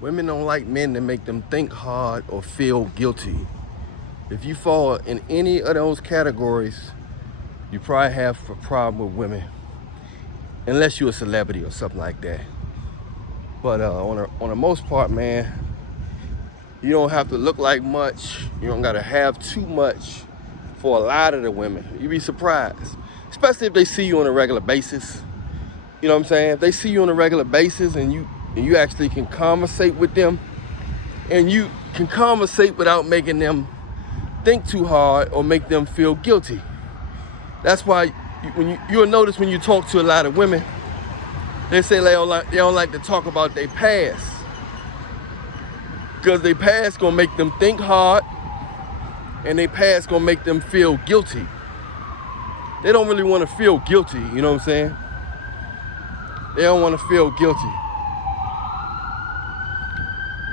Women don't like men that make them think hard or feel guilty. If you fall in any of those categories, you probably have a problem with women, unless you're a celebrity or something like that. But on the most part, man, you don't have to look like much. You don't gotta have too much for a lot of the women. You'd be surprised, especially if they see you on a regular basis. You know what I'm saying? If they see you on a regular basis and you actually can conversate with them, and you can conversate without making them think too hard or make them feel guilty. That's why you'll notice when you talk to a lot of women, they say they don't like to talk about their past, because their past gonna make them think hard, and their past gonna make them feel guilty. They don't really want to feel guilty, you know what I'm saying? They don't want to feel guilty.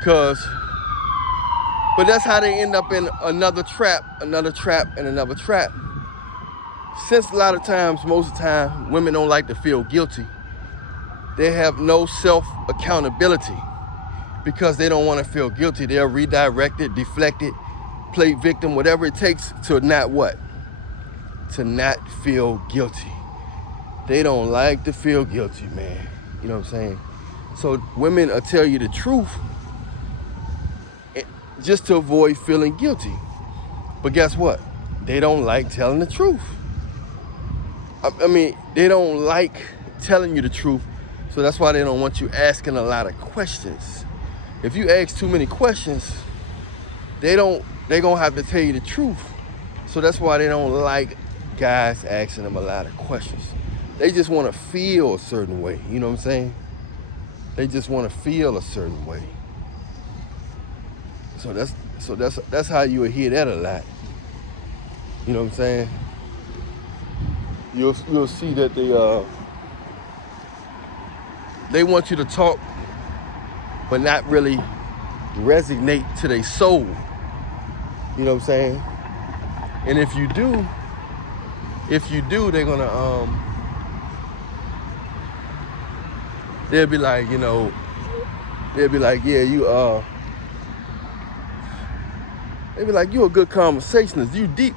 But that's how they end up in another trap, and another trap. Since a lot of times, most of the time, women don't like to feel guilty, they have no self-accountability because they don't want to feel guilty. They'll redirect it, deflect it, play victim, whatever it takes to not what? To not feel guilty. They don't like to feel guilty, man. You know what I'm saying? So women will tell you the truth just to avoid feeling guilty. But guess what? They don't like telling the truth. I mean, they don't like telling you the truth, so that's why they don't want you asking a lot of questions. If you ask too many questions, they're gonna have to tell you the truth. So that's why they don't like guys asking them a lot of questions. They just want to feel a certain way, you know what I'm saying? They just want to feel a certain way. So that's how you will hear that a lot. You know what I'm saying? You'll see that they want you to talk, but not really resonate to their soul. You know what I'm saying? And if you do, they're gonna they'll be like, yeah, they be like, you a good conversationalist, you deep.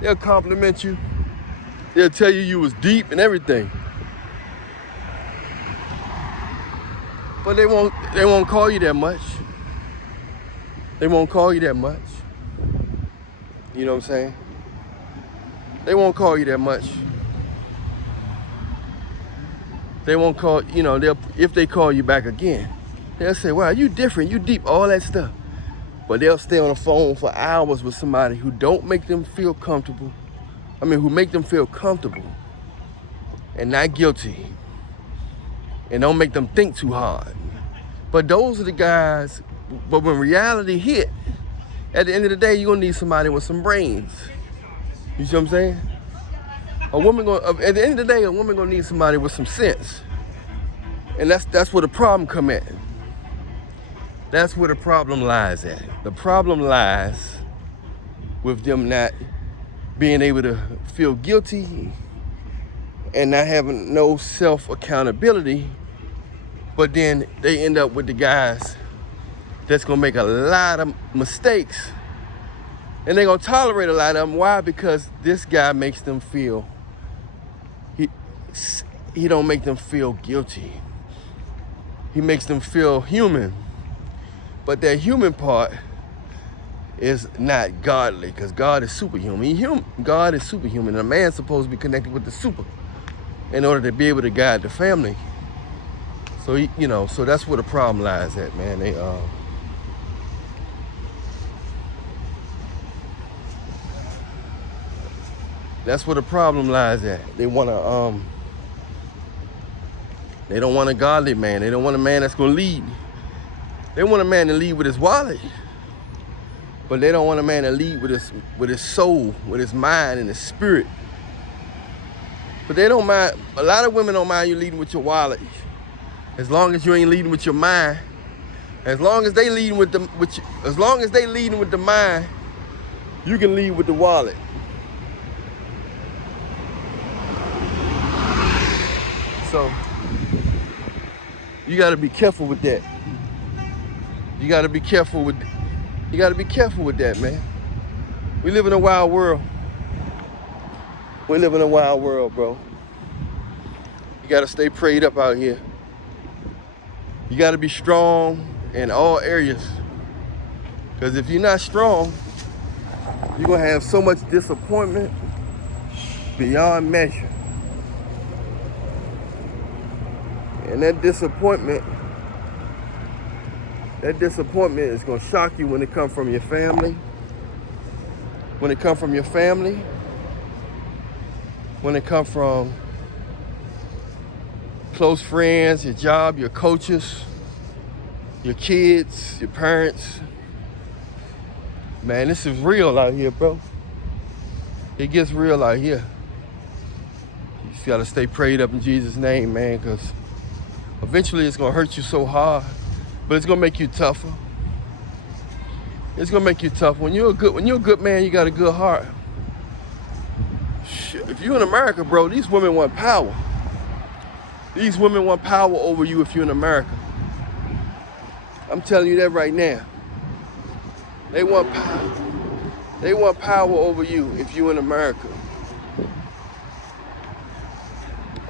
They'll compliment you. They'll tell you was deep and everything. But they won't call you that much. They won't call you that much. You know what I'm saying? They won't call you that much. They won't call, if they call you back again, they'll say, wow, you different, you deep, all that stuff. But they'll stay on the phone for hours with somebody who don't make them feel comfortable. Who make them feel comfortable and not guilty, and don't make them think too hard. But those are the guys, but when reality hit, at the end of the day, you're gonna need somebody with some brains. You see what I'm saying? At the end of the day, a woman gonna need somebody with some sense. And that's where the problem come at. That's where the problem lies at. The problem lies with them not being able to feel guilty and not having no self-accountability, but then they end up with the guys that's gonna make a lot of mistakes, and they're gonna tolerate a lot of them. Why? Because this guy makes them feel, he don't make them feel guilty. He makes them feel human. But that human part is not godly, because God is superhuman. God is superhuman. And a man's supposed to be connected with the super in order to be able to guide the family. So, so that's where the problem lies at, man. That's where the problem lies at. They don't want a godly man. They don't want a man that's gonna lead. They want a man to lead with his wallet, but they don't want a man to lead with his soul, with his mind and his spirit. But they don't mind. A lot of women don't mind you leading with your wallet, as long as you ain't leading with your mind. As long as they leading with the mind, you can lead with the wallet. So you got to be careful with that. You gotta be careful with that, man. We live in a wild world. We live in a wild world, bro. You gotta stay prayed up out here. You gotta be strong in all areas. Because if you're not strong, you're gonna have so much disappointment beyond measure. And that disappointment is gonna shock you when it comes from your family. When it comes from your family. When it comes from close friends, your job, your coaches, your kids, your parents. Man, this is real out here, bro. It gets real out here. You just gotta stay prayed up in Jesus' name, man, because eventually it's gonna hurt you so hard, but it's gonna make you tougher. It's gonna make you tough. When you're a good man, you got a good heart. Shit, if you're in America, bro, these women want power. These women want power over you if you're in America. I'm telling you that right now. They want power. They want power over you if you're in America.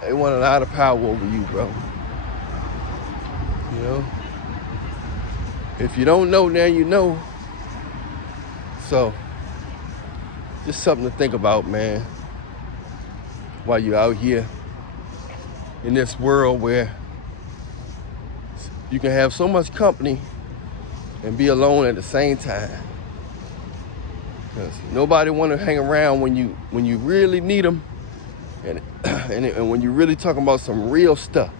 They want a lot of power over you, bro. You know? If you don't know, now you know. So, just something to think about, man. While you're out here in this world where you can have so much company and be alone at the same time. Because nobody want to hang around when you really need them, and when you're really talking about some real stuff.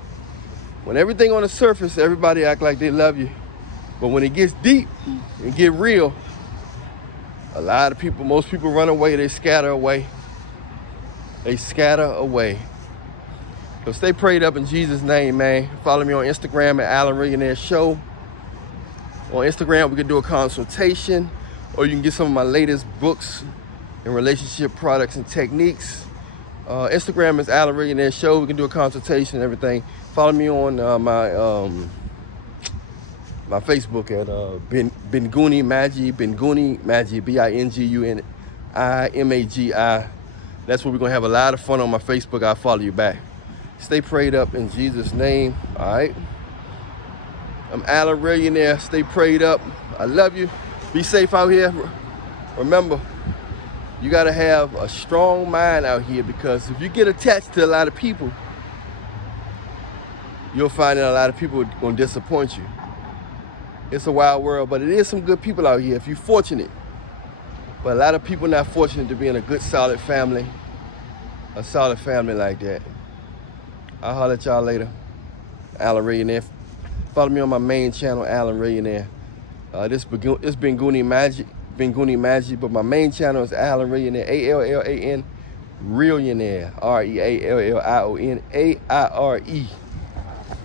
When everything on the surface, everybody act like they love you, but when it gets deep and get real, most people run away. They scatter away. They scatter away. So stay prayed up in Jesus' name, man. Follow me on Instagram at Alan Millionaire Show. On Instagram, we can do a consultation, or you can get some of my latest books and relationship products and techniques. Instagram is Alan Millionaire Show. We can do a consultation and everything. Follow me on my Facebook at Binguni Magi, Binguni Magi, Binguni Magi. That's where we're gonna have a lot of fun on my Facebook. I'll follow you back. Stay prayed up in Jesus' name. All right. I'm Alan Millionaire. Stay prayed up. I love you. Be safe out here. Remember, you gotta have a strong mind out here, because if you get attached to a lot of people, you'll find that a lot of people are gonna disappoint you. It's a wild world, but it is some good people out here if you're fortunate. But a lot of people not fortunate to be in a good, solid family. A solid family like that. I'll holler at y'all later. Alan Millionaire. Follow me on my main channel, Alan Millionaire. This Binguni Magi, but my main channel is Alan Millionaire, ALLAN, Realionaire, REALLIONAIRE.